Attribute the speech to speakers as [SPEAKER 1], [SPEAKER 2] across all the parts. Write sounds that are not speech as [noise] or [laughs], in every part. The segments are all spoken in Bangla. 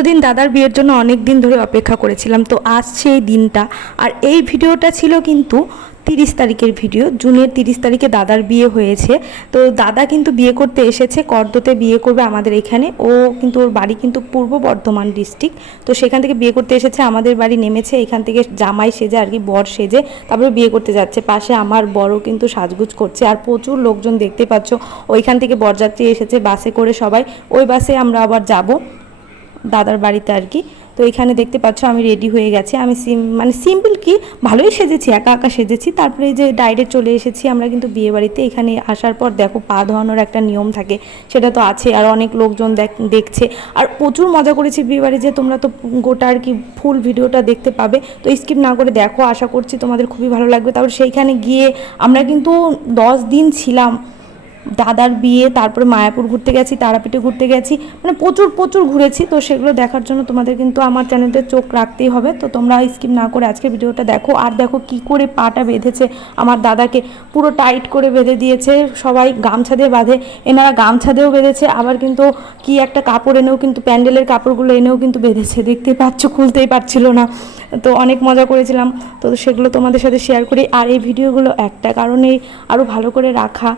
[SPEAKER 1] এতদিন দাদার বিয়ের জন্য অনেক দিন ধরে অপেক্ষা করেছিলাম, তো আসছে এই দিনটা। আর এই ভিডিওটা ছিল কিন্তু তিরিশ তারিখের ভিডিও, জুনের তিরিশ তারিখে দাদার বিয়ে হয়েছে। তো দাদা কিন্তু বিয়ে করতে এসেছে, কর্দতে বিয়ে করবে আমাদের এখানে। ও কিন্তু ওর বাড়ি কিন্তু পূর্ব বর্ধমান ডিস্ট্রিক্ট। তো সেখান থেকে বিয়ে করতে এসেছে, আমাদের বাড়ি নেমেছে, এখান থেকে জামাই সেজে আর কি বর সেজে তারপরে বিয়ে করতে যাচ্ছে। পাশে আমার বড় কিন্তু সাজগুজ করছে। আর প্রচুর লোকজন দেখতে পাচ্ছ, ওইখান থেকে বরযাত্রী এসেছে বাসে করে সবাই। ওই বাসে আমরা আবার যাব। দাদার বাড়িতে আর কি। তো এখানে দেখতে পাচ্ছ আমি রেডি হয়ে গেছি। আমি সিম মানে সিম্পল কি, ভালোই সেজেছি, একা একা সেজেছি। তারপরে যে ডাইরেক্ট চলে এসেছি আমরা কিন্তু বিয়ে বাড়িতে। এখানে আসার পর দেখো পা ধোয়ানোর একটা নিয়ম থাকে, সেটা তো আছে। আর অনেক লোকজন দেখ- দেখছে। আর প্রচুর মজা করেছি বিয়ে বাড়ি যে তোমরা তো গোটা আর কি ফুল ভিডিওটা দেখতে পাবে। তো স্কিপ না করে দেখো, আশা করছি তোমাদের খুবই ভালো লাগবে। তারপর সেইখানে গিয়ে আমরা কিন্তু দশ দিন ছিলাম। দাদার বিয়ে, তারপরে মায়াপুর ঘুরতে গেছি, তারাপীঠে ঘুরতে গেছি মানে প্রচুর প্রচুর ঘুরেছি। তো সেগুলো দেখার জন্য তোমাদের কিন্তু আমার চ্যানেলতে চোখ রাখতেই হবে। তো তোমরা স্কিপ না করে আজকের ভিডিওটা দেখো। আর দেখো কি করে পাটা বেঁধেছে আমার দাদাকে। পুরো টাইট করে বেঁধে দিয়েছে, সবাই গামছা দিয়ে বাঁধে। এনারা গামছা দিয়েও বেঁধেছে, আবার কিন্তু কি একটা কাপড় এনেও কিন্তু, প্যান্ডেলের কাপড়গুলো এনেও কিন্তু বেঁধেছে। দেখতেই পাচ্ছ, খুলতেই পারছিল না। তো অনেক মজা করেছিলাম। তো সেগুলো তোমাদের সাথে শেয়ার করি। আর এই ভিডিওগুলো একটা কারণেই আরও ভালো করে রাখা।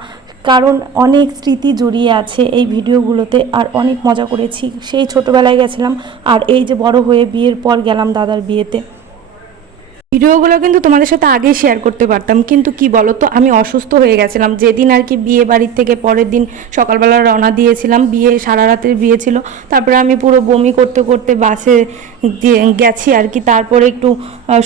[SPEAKER 1] কারণ অনেক স্মৃতি জড়িয়ে আছে এই ভিডিওগুলোতে, আর অনেক মজা করেছি। সেই ছোটোবেলায় গেছিলাম, আর এই যে বড় হয়ে বিয়ের পর গেলাম দাদার বিয়েতে। ভিডিওগুলো কিন্তু তোমাদের সাথে আগেই শেয়ার করতে পারতাম। কিন্তু কি বলো তো আমি অসুস্থ হয়ে গেছিলাম। যেদিন আর কি বিয়ে বাড়ির থেকে পরের দিন সকালবেলা রওনা দিয়েছিলাম, বিয়ে সারা রাতের বিয়ে ছিল। তারপরে আমি পুরো বমি করতে করতে বাসে গেছি আর কি। তারপরে একটু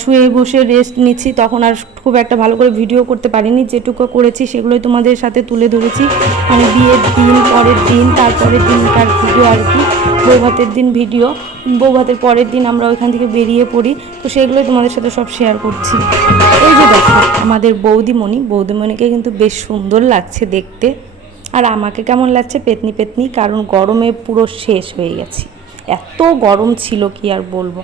[SPEAKER 1] শুয়ে বসে রেস্ট নিচ্ছি। তখন আর খুব একটা ভালো করে ভিডিও করতে পারিনি। যেটুকু করেছি সেগুলোই তোমাদের সাথে তুলে ধরেছি। মানে বিয়ের দিন, পরের দিন, তারপরের দিনকার ভিডিও আর কি। বৌভাতের দিন ভিডিও, বৌভাতের পরের দিন আমরা ওইখান থেকে বেরিয়ে পড়ি। তো সেগুলোই তোমাদের সাথে সব শেয়ার করছি। এই যে দেখো, আমাদের বৌদিমণি, বৌদিমণিকে কিন্তু বেশ সুন্দর লাগছে দেখতে। আর আমাকে কেমন লাগছে পেতনি পেতনি, কারণ গরমে পুরো শেষ হয়ে গেছি। এত গরম ছিল, কি আর বলব?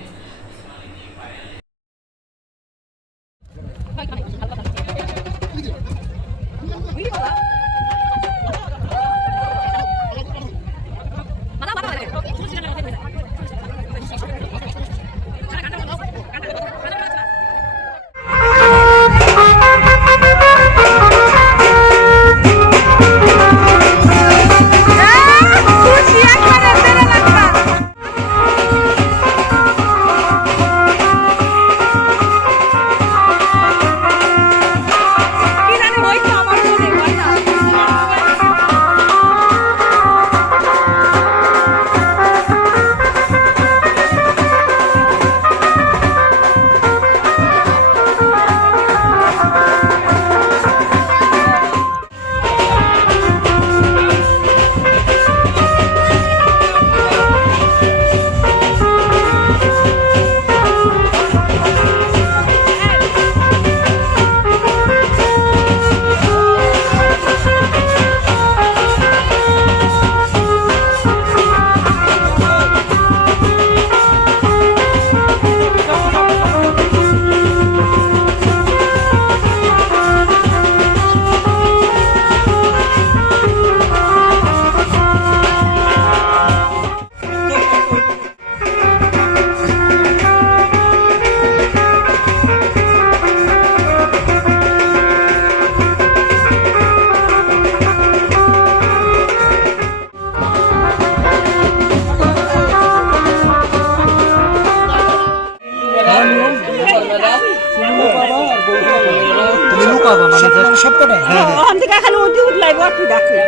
[SPEAKER 2] বটু ডাকে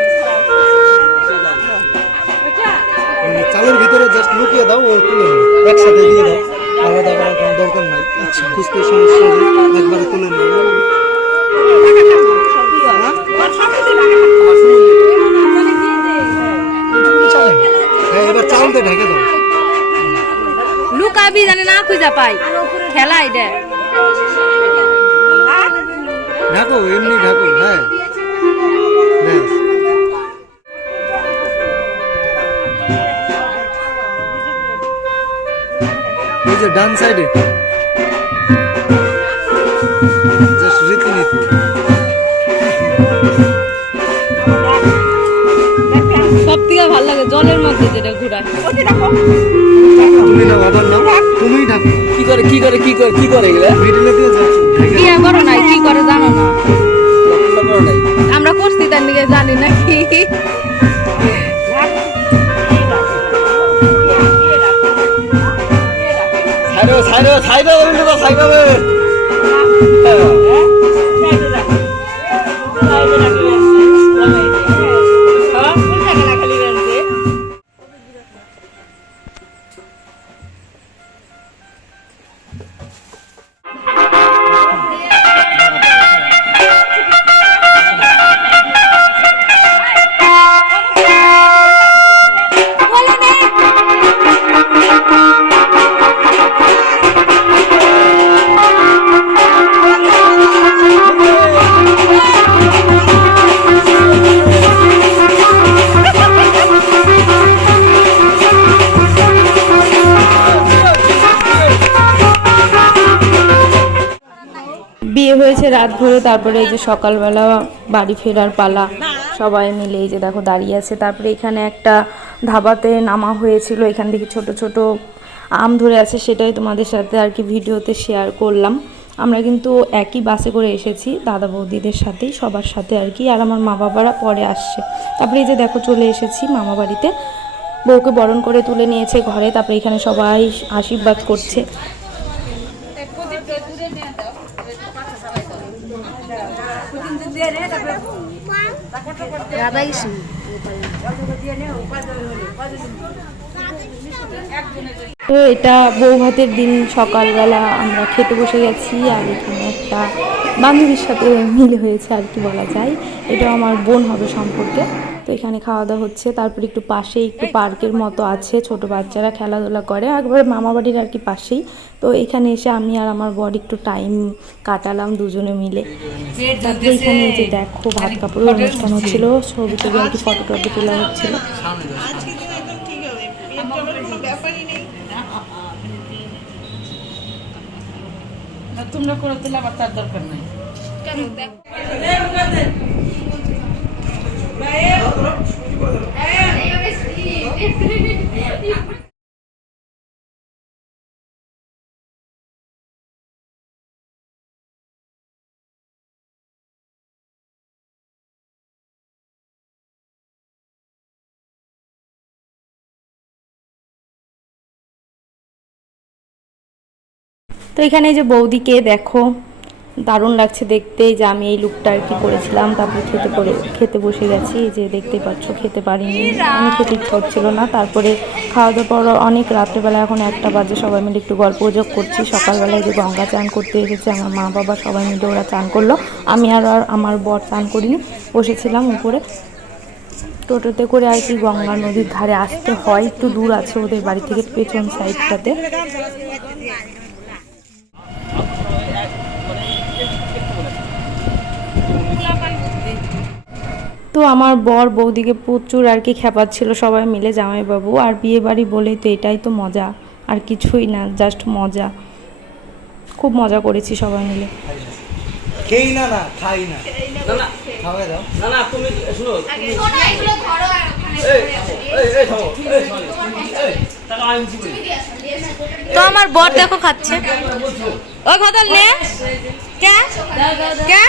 [SPEAKER 3] মানে চালের ভিতরে জাস্ট লুকিয়ে দাও ও তুলে একসাথে দিয়ে দাও। আলাদা করার কোনো দরকার নাই। আচ্ছা খুঁজতে সমস্যা একবারে তুলে নেবে হ্যাঁ
[SPEAKER 4] লুকাবি জানে না খুঁজা পাই। খেলাই দে।
[SPEAKER 3] ঢাকো এমনি ঢাকো হ্যাঁ। যে ডান সাইডে। জাস্ট রীতিনীতি
[SPEAKER 4] সব থেকে ভালো লাগে জলের মধ্যে যেটা ঘুরায়।
[SPEAKER 2] ওই যে দেখো
[SPEAKER 5] কি করে কি করে কি করে এগুলা?
[SPEAKER 3] ভিডিও দিয়ে যাচ্ছি।
[SPEAKER 4] বিয়ে করো নাই কি করে জানো না।
[SPEAKER 5] তোমরা করো নাই।
[SPEAKER 4] আমরা করছি তার দিকে জানি না কি
[SPEAKER 5] ছাইরো ছাইরো ছাইরো বন্ধু তো ছাইরো
[SPEAKER 1] হয়েছে রাত ভরে তারপরে এই যে সকালবেলা বাড়ি ফেরার পালা, সবাই মিলে এই যে দেখো দাঁড়িয়ে আছে। তারপরে এখানে একটা ধাবাতে নামা হয়েছিল, এখান থেকে ছোট ছোট আম ধরে আছে, সেটাই তোমাদের সাথে আর কি ভিডিওতে শেয়ার করলাম। আমরা কিন্তু একই বাসে করে এসেছি, দাদা বৌদিদের সাথেই, সবার সাথে আর কি, আর আমার মা বাবারা পরে আসছে। তারপরে এই যে দেখো চলে এসেছি মামা বাড়িতে। বউকে বরণ করে তুলে নিয়েছে ঘরে, তারপরে এখানে সবাই আশীর্বাদ করছে। তো এটা বউ ভাতের দিন সকালবেলা আমরা খেতে বসে গেছি আর এখানে একটা বান্ধবীর সাথে মিলে হয়েছে আর কি বলা যায়। এটা আমার বোন হবে সম্পর্কে। তো এখানে খাওয়া দাওয়া হচ্ছে, তারপর একটু পাশে একটু পার্কের মতো আছে, ছোট বাচ্চারা খেলাধুলা করে। একবার মামা বাড়ির আর কি পাশেই। তো এখানে এসে আমি আর আমার বর একটু টাইম কাটালাম দুজনে মিলে। তারপরে এখানে যে দেখো, ভাত কাপড়ের অনুষ্ঠান হচ্ছিল, ছবি টবি আর কি ফটো টটো তোলা হচ্ছিল।
[SPEAKER 6] তোমরা করে দিলে আবার তার দরকার নাই।
[SPEAKER 1] তো এখানে যে বৌদিকে দেখো, দারুণ লাগছে দেখতে। যে আমি এই লুকটা আর কি করেছিলাম তারপরে খেতে করে খেতে বসে গেছি। যে দেখতে পাচ্ছ, খেতে পারিনি। আমি খেতে ইচ্ছা হচ্ছিল না। তারপরে খাওয়া দাওয়ার পর অনেক রাত্রেবেলা এখন একটা বাজে, সবাই মিলে একটু গল্প যোগ করছি। সকালবেলায় যে গঙ্গা চান করতে এসেছে, আমার মা বাবা সবাই মিলে ওরা চান করল। আমি আর আর আমার বর চান করিনি, বসেছিলাম উপরে। টোটোতে করে আর কি গঙ্গা নদীর ধারে আসতে হয়, একটু দূর আছে ওদের বাড়ি থেকে, পেছন সাইডটাতে তো আমার বর বৌদিকে প্রচুর আর কি খেপাচ্ছিল সবাই মিলে জামাইবাবু। আর বিয়ে বাড়ি বলেই তো এটাই তো মজা আর কিছুই না জাস্ট মজা। খুব মজা করেছি সবাই মিলে।
[SPEAKER 3] খেই না না খাই না।
[SPEAKER 5] না না না তুমি শুনো
[SPEAKER 4] তো আমার বর দেখো খাচ্ছে। ওই কথা নে। কে? কে?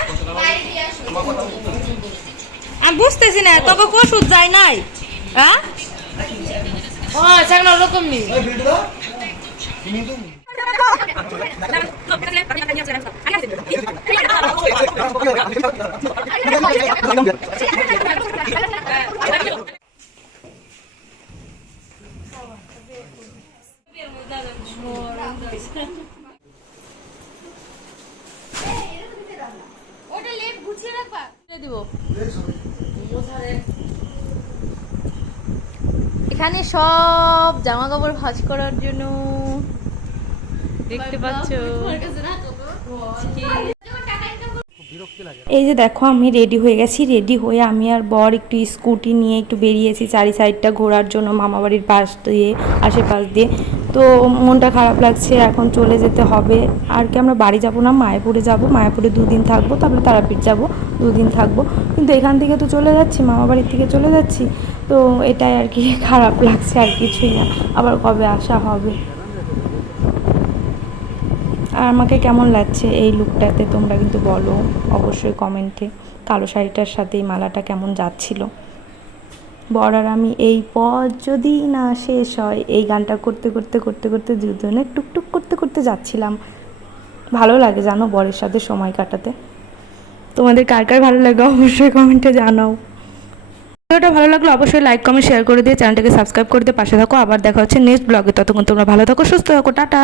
[SPEAKER 4] আমি বুঝতেছি না তোকে ওষুধ যায় নাই হ্যাঁ? ও সেখানে ওরকম নেই।
[SPEAKER 3] এই ভিডিও দাও।
[SPEAKER 4] এখানে সব জামা কাপড় ভাজ করার জন্য। দেখতে পাচ্ছ?
[SPEAKER 1] এই যে দেখো, আমি রেডি হয়ে গেছি। রেডি হয়ে আমি আর বর একটু স্কুটি নিয়ে একটু বেরিয়েছি, চারি সাইডটা ঘোরার জন্য, মামাবাড়ির পাশ দিয়ে, আশেপাশ দিয়ে। তো মনটা খারাপ লাগছে, এখন চলে যেতে হবে। আর কি, আমরা বাড়ি যাব না, মায়াপুরে যাব। মায়াপুরে দুদিন থাকব, তারপরে তারাপীঠ যাব, দুদিন থাকব। কিন্তু এখান থেকে তো চলে যাচ্ছি, মামা বাড়ির থেকে চলে যাচ্ছি। তো এটাই আর কি, [laughs] খারাপ লাগছে আর কিছুই না। আবার কবে আসা হবে? আর আমাকে কেমন লাগছে এই লুকটাতে, তোমরা কিন্তু বলো অবশ্যই কমেন্টে। কালো শাড়িটার সাথে এই মালাটা কেমন যাচ্ছিল? বর আর আমি এই পথ যদি না শেষ হয়, এই গানটা করতে করতে করতে করতে দুজনে টুকটুক করতে করতে যাচ্ছিলাম। ভালো লাগে জানো বরের সাথে সময় কাটাতে। তোমাদের কার কার ভালো লাগে অবশ্যই কমেন্টে জানাও। ভিডিওটা ভালো লাগলে অবশ্যই লাইক কমেন্ট শেয়ার করে দিয়ে চ্যানেলটাকে সাবস্ক্রাইব করে দিয়ে পাশে থাকো। আবার দেখা হচ্ছে নেক্সট ব্লগে ততক্ষণ তোমরা ভালো থাকো, সুস্থ থাকো, টাটা।